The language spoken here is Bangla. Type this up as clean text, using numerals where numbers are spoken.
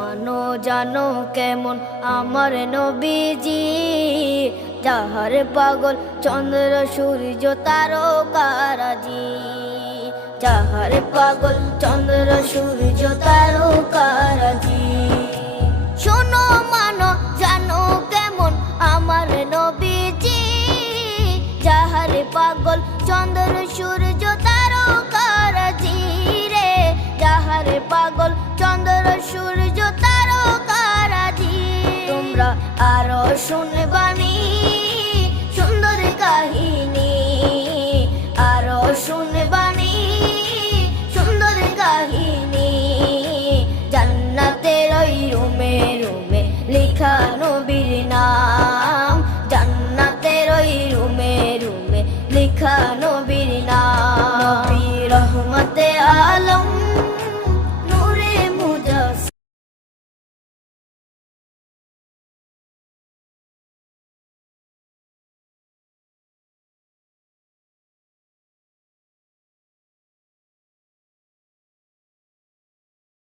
মানো জানো কেমন আমার নবীজি, যাহার পাগল চন্দ্র সূর্য তারকারাজি, যাহার পাগল চন্দ্র সূর্য তারকারাজি। শোনো মানো জানো কেমন আমার নবীজি, যাহার পাগল চন্দ্র সূর্য তারকারাজি রে, যাহার পাগল চন্দ্র সূর্য তারকারাজি। তোমরা আরো শুনে